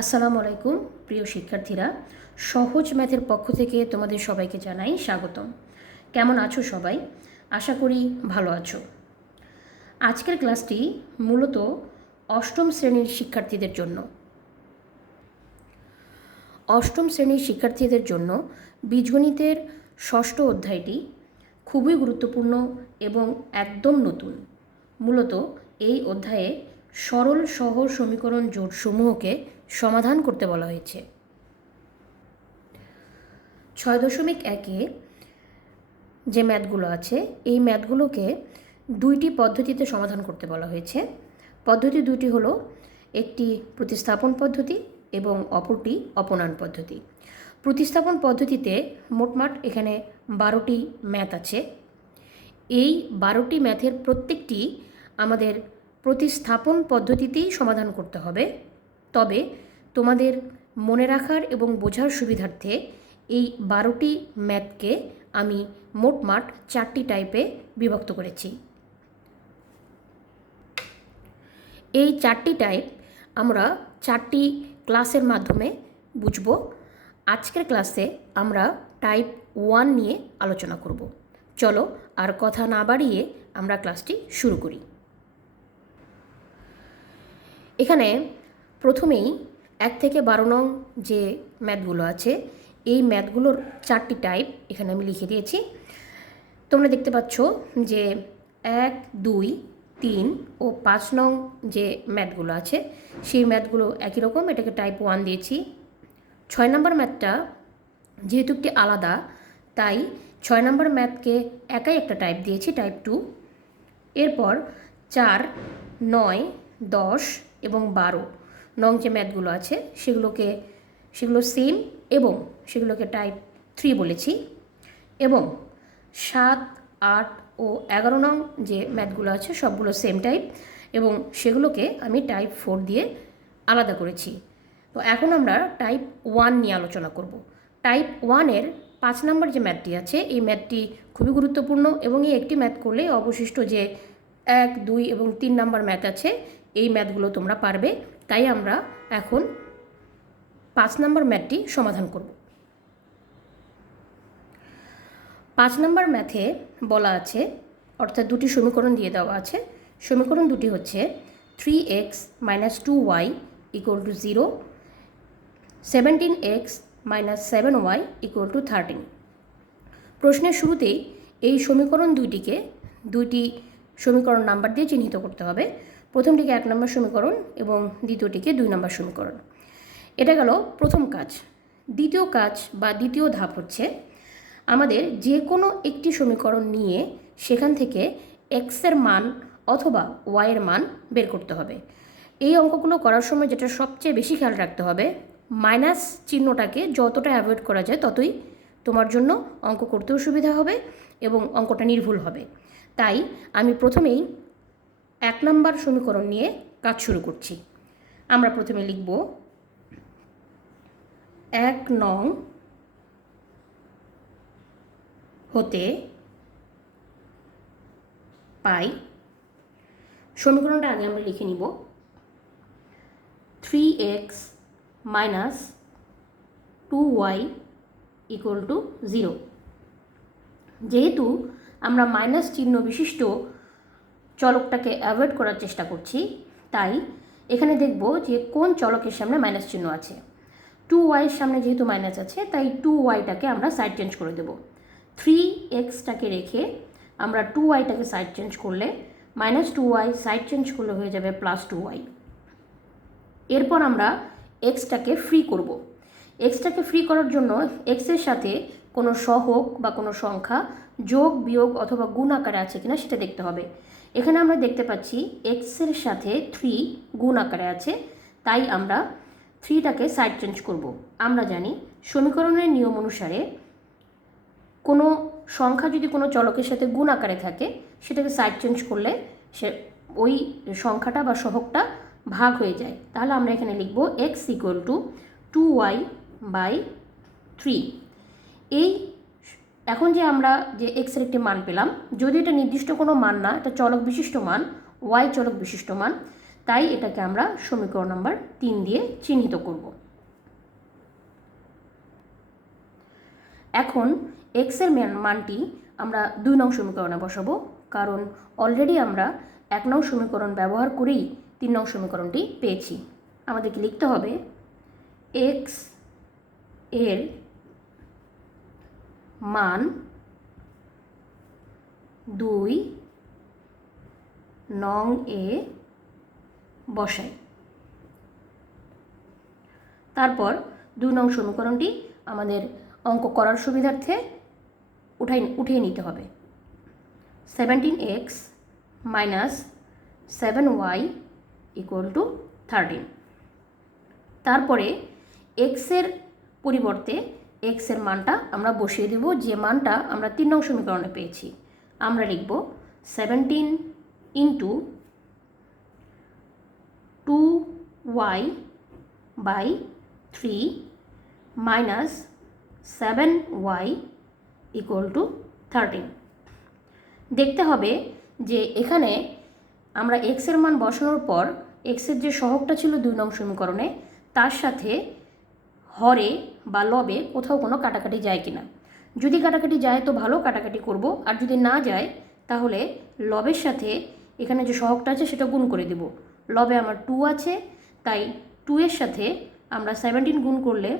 আসসালামু আলাইকুম প্রিয় শিক্ষার্থীরা, সহজ ম্যাথের পক্ষ থেকে তোমাদের সবাইকে জানাই স্বাগতম। কেমন আছো সবাই? আশা করি ভালো আছো। আজকের ক্লাসটি মূলত অষ্টম শ্রেণীর শিক্ষার্থীদের জন্য। অষ্টম শ্রেণীর শিক্ষার্থীদের জন্য বীজগণিতের ষষ্ঠ অধ্যায়টি খুবই গুরুত্বপূর্ণ এবং একদম নতুন। মূলত এই অধ্যায়ে সরল সহজ সমীকরণ জোটসমূহকে সমাধান করতে বলা হয়েছে। 6.1-এ যে ম্যাথগুলো আছে এই ম্যাথগুলোকে দুইটি পদ্ধতিতে সমাধান করতে বলা হয়েছে। পদ্ধতি দুটি হলো, একটি প্রতিস্থাপন পদ্ধতি এবং অপরটি অপনয়ন পদ্ধতি। প্রতিস্থাপন পদ্ধতিতে মোটমাট এখানে 12টি ম্যাথ আছে। এই 12টি ম্যাথের প্রত্যেকটি আমাদের প্রতিস্থাপন পদ্ধতিতেই সমাধান করতে হবে। তবে তোমাদের মনে রাখার এবং বোঝার সুবিধার্থে এই 12টি ম্যাথকে আমি মোটমাট 4টি টাইপে বিভক্ত করেছি। এই 4টি টাইপ আমরা 4টি ক্লাসের মাধ্যমে বুঝব। আজকের ক্লাসে আমরা টাইপ 1 নিয়ে আলোচনা করব। চলো আর কথা না বাড়িয়ে আমরা ক্লাসটি শুরু করি। এখানে প্রথমেই 1 থেকে 12 নং যে ম্যাথগুলো আছে এই ম্যাথগুলোর 4টি টাইপ এখানে আমি লিখে দিয়েছি। তোমরা দেখতে পাচ্ছ যে 1, 2, 3 ও 5 নং যে ম্যাথগুলো আছে সেই ম্যাথগুলো একই রকম, এটাকে টাইপ 1 দিয়েছি। 6 নম্বর ম্যাথটা যেহেতু একটি আলাদা, তাই 6 নম্বর ম্যাথকে একাই একটা টাইপ দিয়েছি, টাইপ 2। এরপর 4, 9, 10 এবং 12 নং যে ম্যাথগুলো আছে সেগুলো সেম এবং সেগুলোকে টাইপ 3 বলেছি। এবং 7, 8 ও 11 নং যে ম্যাথগুলো আছে সবগুলো সেম টাইপ এবং সেগুলোকে আমি টাইপ 4 দিয়ে আলাদা করেছি। তো এখন আমরা টাইপ 1 নিয়ে আলোচনা করব। টাইপ 1-এর 5 নম্বর যে ম্যাথটি আছে এই ম্যাথটি খুবই গুরুত্বপূর্ণ এবং এই একটি ম্যাথ করলে অবশিষ্ট যে 1, 2 এবং 3 নম্বর ম্যাথ আছে এই ম্যাথগুলো তোমরা পারবে। তাই আমরা এখন 5 নম্বর ম্যাথটি সমাধান করব। 5 নম্বর ম্যাথে বলা আছে, অর্থাৎ দুটি সমীকরণ দিয়ে দেওয়া আছে। সমীকরণ দুটি হচ্ছে 3x - 2y = 0, 17x - 7y = 13। প্রশ্নের শুরুতেই এই সমীকরণ দুইটি সমীকরণ নাম্বার দিয়ে চিহ্নিত করতে হবে। প্রথমটিকে 1 নম্বর সমীকরণ এবং দ্বিতীয়টিকে 2 নম্বর সমীকরণ। এটা গেল প্রথম কাজ। দ্বিতীয় কাজ বা দ্বিতীয় ধাপ হচ্ছে আমাদের যে কোনো একটি সমীকরণ নিয়ে সেখান থেকে এক্সের মান অথবা ওয়াইয়ের মান বের করতে হবে। এই অঙ্কগুলো করার সময় যেটা সবচেয়ে বেশি খেয়াল রাখতে হবে, মাইনাস চিহ্নটাকে যতটা অ্যাভয়েড করা যায় ততই তোমার জন্য অঙ্ক করতেও সুবিধা হবে এবং অঙ্কটা নির্ভুল হবে। তাই আমি প্রথমেই 1 নম্বর সমীকরণ নিয়ে কাজ শুরু করছি। আমরা প্রথমে লিখব 1 নং হতে পাই, সমীকরণটা আগে আমরা লিখে নিব 3x - 2y = 0। যেহেতু আমরা মাইনাস চিহ্ন বিশিষ্ট চলকটাকে অ্যাভয়েড করার চেষ্টা করছি, তাই এখানে দেখব যে কোন চলকের সামনে মাইনাস চিহ্ন আছে। 2y-এর সামনে যেহেতু মাইনাস আছে তাই 2y-টাকে আমরা সাইড চেঞ্জ করে দেব। 3x-টাকে রেখে আমরা 2y-টাকে সাইড চেঞ্জ করলে -2y সাইড চেঞ্জ করলে হয়ে যাবে +2y। এরপর আমরা x-টাকে ফ্রি করব। x-টাকে ফ্রি করার জন্য x-এর সাথে কোনো সহগ বা কোনো সংখ্যা যোগ, বিয়োগ অথবা গুণ আকারে আছে কিনা সেটা দেখতে হবে। এখানে আমরা দেখতে পাচ্ছি x-এর সাথে 3 গুণ আকারে আছে, তাই আমরা 3টাকে সাইড চেঞ্জ করব। আমরা জানি সমীকরণের নিয়ম অনুসারে কোনো সংখ্যা যদি কোনো চলকের সাথে গুণ আকারে থাকে সেটাকে সাইড চেঞ্জ করলে সে ওই সংখ্যাটা বা সহগটা ভাগ হয়ে যায়। তাহলে আমরা এখানে লিখব x = 2y/3। এই এখন যে আমরা যে x-এর একটি মান পেলাম, যদি এটা নির্দিষ্ট কোনো মান না, এটা চলক বিশিষ্ট মান, y চলক বিশিষ্ট মান, তাই এটাকে আমরা সমীকরণ নাম্বার 3 দিয়ে চিহ্নিত করব। এখন এক্স এর মানটি আমরা 2 নং সমীকরণে বসাবো, কারণ অলরেডি আমরা 1 নং সমীকরণ ব্যবহার করেই 3 নং সমীকরণটি পেয়েছি। আমাদেরকে লিখতে হবে এক্স এর মান 2 নং এ বসাই। তারপর 2 নং সমীকরণটি আমাদের অঙ্ক করার সুবিধার্থে উঠিয়ে নিতে হবে। 17x minus 7y equal to 13। তারপরে এক্সের পরিবর্তে এক্সের মানটা আমরা বসিয়ে দেব যে মানটা আমরা 3 নং সমীকরণে পেয়েছি। আমরা লিখব 17 into 2y by 3 minus 7y equal to 13। দেখতে হবে যে এখানে আমরা এক্সের মান বসানোর পর এক্সের যে সহগটা ছিল 2 নং সমীকরণে তার সাথে হরে বা লবে কোথাও কোনো কাটাকাটি যায় কিনা। যদি কাটাকাটি যায় তো ভালো, কাটাকাটি করব, আর যদি না যায় তাহলে লবের সাথে এখানে যে সহগটা আছে সেটা গুণ করে দেব। লবে আমার 2 আছে, তাই 2 এর সাথে আমরা 17 গুণ করলে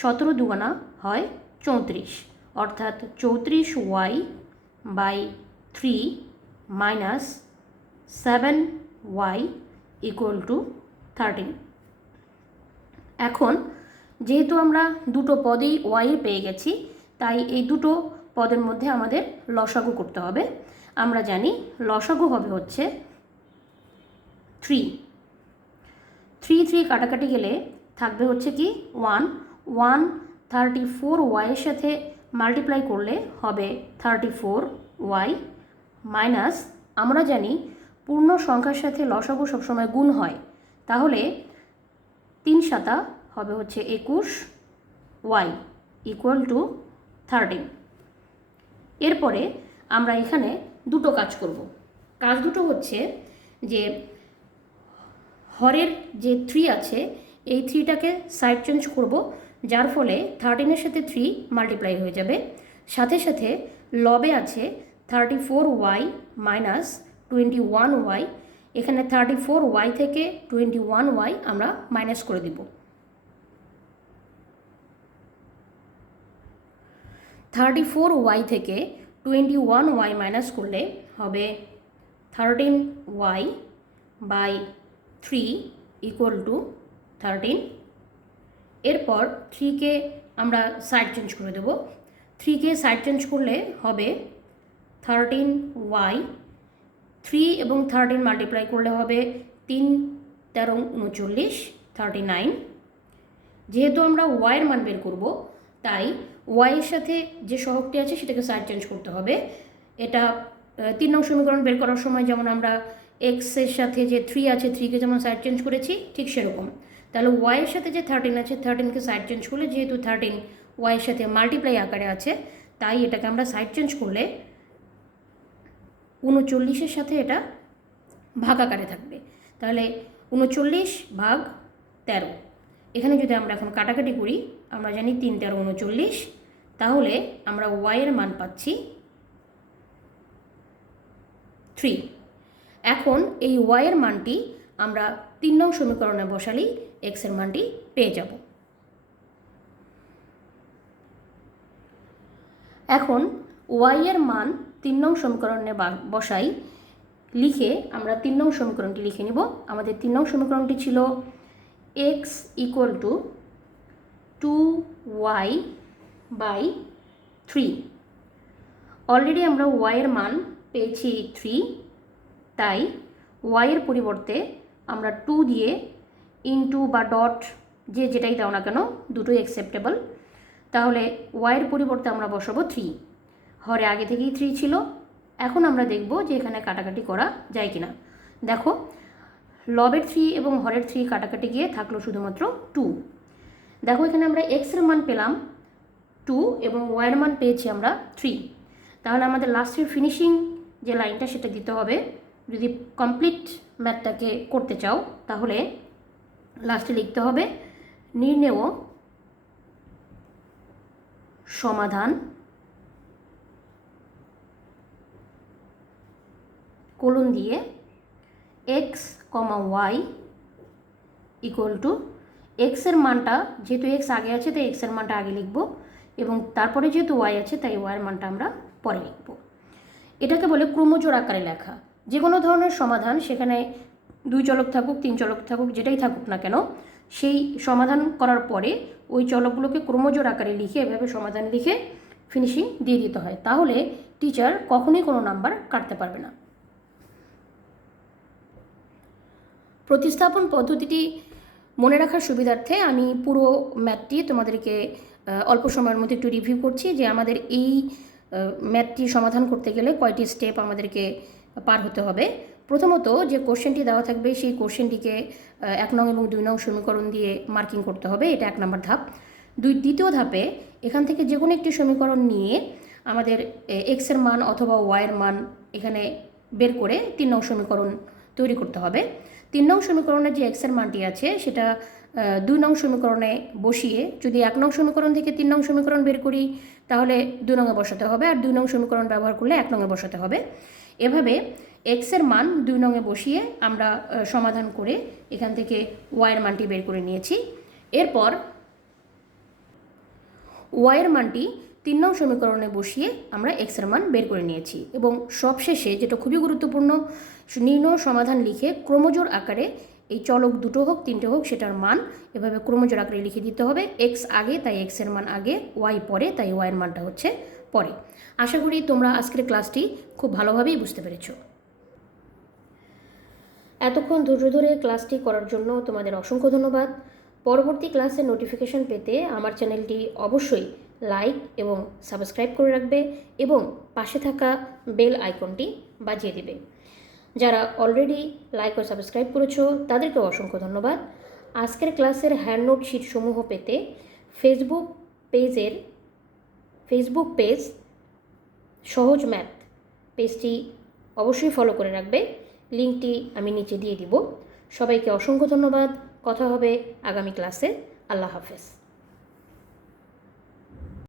17 দুগুণা হয় 34, অর্থাৎ 34y by 3 minus 7y equal to 13। এখন যেহেতু আমরা দুটো পদেই y পেয়ে গেছি, তাই এই দুটো পদের মধ্যে আমাদের লসাগু করতে হবে। আমরা জানি লসাগু হবে হচ্ছে 3। 3 কাটাকাটি গেলে থাকবে হচ্ছে কি 1 34y এর সাথে মাল্টিপ্লাই করলে হবে 34y মাইনাস, আমরা জানি পূর্ণ সংখ্যার সাথে লসাগু সবসময় গুণ হয়, তাহলে 3 7 হবে হচ্ছে 21y ইকুয়াল টু 13। এরপরে আমরা এখানে দুটো কাজ করব। কাজ দুটো হচ্ছে যে হরের যে 3 আছে এই 3টাকে সাইড চেঞ্জ করব, যার ফলে 13 এর সাথে 3 মাল্টিপ্লাই হয়ে যাবে। সাথে সাথে লবে আছে 34y মাইনাস 21y, এখানে 34y থেকে 21y আমরা মাইনাস করে দেব। 34y থেকে 21y মাইনাস করলে হবে 13y বাই 3 ইকুয়াল টু 13। এরপর 3কে আমরা সাইড চেঞ্জ করে দেব। 3কে সাইড চেঞ্জ করলে হবে 13y, 3 এবং 13 মাল্টিপ্লাই করলে হবে 3 13 39 39। যেহেতু আমরা y এর মান বের করব, তাই y এর সাথে যে সহগটি আছে সেটাকে সাইড চেঞ্জ করতে হবে। এটা 3 নং সমীকরণ বের করার সময় যেমন আমরা x এর সাথে যে 3 আছে 3কে যেমন সাইড চেঞ্জ করেছি ঠিক সেরকম। তাহলে y এর সাথে যে 13 আছে 13কে সাইড চেঞ্জ করলে, যেহেতু 13 y এর সাথে মাল্টিপ্লাই আকারে আছে, তাই এটাকে আমরা সাইড চেঞ্জ করলে 39 এর সাথে এটা ভাগ আকারে থাকবে। তাহলে 39 ভাগ 13। এখানে যদি আমরা এখন কাটাকাটি করি, আমরা জানি 3 13 39, তাহলে আমরা y এর মান পাচ্ছি 3। এখন এই y এর মানটি আমরা 3 নং সমীকরণে বসালেই x এর মানটি পেয়ে যাব। এখন y এর মান 3 নং সমীকরণে বসাই, লিখে আমরা 3 নং সমীকরণটি লিখে নিব। আমাদের 3 নং সমীকরণটি ছিল x equal to 2y by 3। Already আমরা y এর মান পেয়েছি 3, তাই y এর পরিবর্তে আমরা 2 দিয়ে ইনটু বা ডট যে যেটাই দাও না কেন দুটোই অ্যাকসেপ্টেবল। তাহলে y এর পরিবর্তে আমরা বসাবো 3। হরে আগে থেকেই 3 ছিল, এখন আমরা দেখব যে এখানে কাটাকাটি করা যায় কিনা। দেখো লবের 3 এবং হরের 3 কাটাকাটি গিয়ে থাকলো শুধুমাত্র 2। দেখো এখানে আমরা x এর মান পেলাম 2 এবং y এর মান পেয়েছি আমরা 3। তাহলে আমাদের লাস্টের ফিনিশিং যে লাইনটা সেটা দিতে হবে যদি কমপ্লিট ম্যাথটাকে করতে চাও তাহলে লাস্টে লিখতে হবে নির্ণেয় সমাধান কোলন দিয়ে x comma y equal to এক্সের মানটা, যেহেতু এক্স আগে আছে তাই এক্সের মানটা আগে লিখব, এবং তারপরে যেহেতু ওয়াই আছে তাই ওয়াইয়ের মানটা আমরা পরে লিখব। এটাকে বলে ক্রমজোড় আকারে লেখা। যে কোনো ধরনের সমাধান, সেখানে 2 চলক থাকুক 3 চলক থাকুক যেটাই থাকুক না কেন, সেই সমাধান করার পরে ওই চলকগুলোকে ক্রমজোড় আকারে লিখে এভাবে সমাধান লিখে ফিনিশিং দিয়ে দিতে হয়, তাহলে টিচার কখনোই কোনো নাম্বার কাটতে পারবে না। প্রতিস্থাপন পদ্ধতিটি মনে রাখার সুবিধার্থে আমি পুরো ম্যাথটি তোমাদেরকে অল্প সময়ের মধ্যে একটু রিভিউ করছি, যে আমাদের এই ম্যাথটি সমাধান করতে গেলে কয়টি স্টেপ আমাদেরকে পার হতে হবে। প্রথমত যে কোশ্চেনটি দেওয়া থাকবে সেই কোশ্চেনটিকে 1 নং এবং 2 নং সমীকরণ দিয়ে মার্কিং করতে হবে, এটা 1 নম্বর ধাপ। দ্বিতীয় ধাপে এখান থেকে যে কোনো একটি সমীকরণ নিয়ে আমাদের এক্সের মান অথবা ওয়াইয়ের মান এখানে বের করে 3 নং সমীকরণ তৈরি করতে হবে। 3 নং সমীকরণের যে এক্সের মানটি আছে সেটা 2 নং সমীকরণে বসিয়ে, যদি 1 নং সমীকরণ থেকে 3 নং সমীকরণ বের করি তাহলে 2 নংয়ে বসাতে হবে, আর 2 নং সমীকরণ ব্যবহার করলে 1 নংয়ে বসাতে হবে। এভাবে এক্সের মান 2 নংয়ে বসিয়ে আমরা সমাধান করে এখান থেকে ওয়াইয়ের মানটি বের করে নিয়েছি। এরপর ওয়াইয়ের মানটি 3 নং সমীকরণে বসিয়ে আমরা এক্সের মান বের করে নিয়েছি, এবং সবশেষে যেটা খুবই গুরুত্বপূর্ণ, নির্ণয় সমাধান লিখে ক্রমজোড় আকারে এই চলক 2টো হোক 3টে হোক সেটার মান এভাবে ক্রমজোড় আকারে লিখে দিতে হবে। এক্স আগে তাই এক্সের মান আগে, ওয়াই পরে তাই ওয়াইয়ের মানটা হচ্ছে পরে। আশা করি তোমরা আজকের ক্লাসটি খুব ভালোভাবেই বুঝতে পেরেছো। এতক্ষণ ধৈর্য ধরে ক্লাসটি করার জন্য তোমাদের অসংখ্য ধন্যবাদ। পরবর্তী ক্লাসের নোটিফিকেশন পেতে আমার চ্যানেলটি অবশ্যই লাইক এবং সাবস্ক্রাইব করে রাখবে, এবং পাশে থাকা বেল আইকনটি বাজিয়ে দিবে। যারা অলরেডি লাইক ও সাবস্ক্রাইব করেছো তাদেরকে অসংখ্য ধন্যবাদ। আজকের ক্লাসের হ্যান্ড নোট শিটসমূহ পেতে ফেসবুক পেজ সহজ ম্যাথ পেজটি অবশ্যই ফলো করে রাখবে, লিঙ্কটি আমি নিচে দিয়ে দিব। সবাইকে অসংখ্য ধন্যবাদ। কথা হবে আগামী ক্লাসে। আল্লাহ হাফেজ।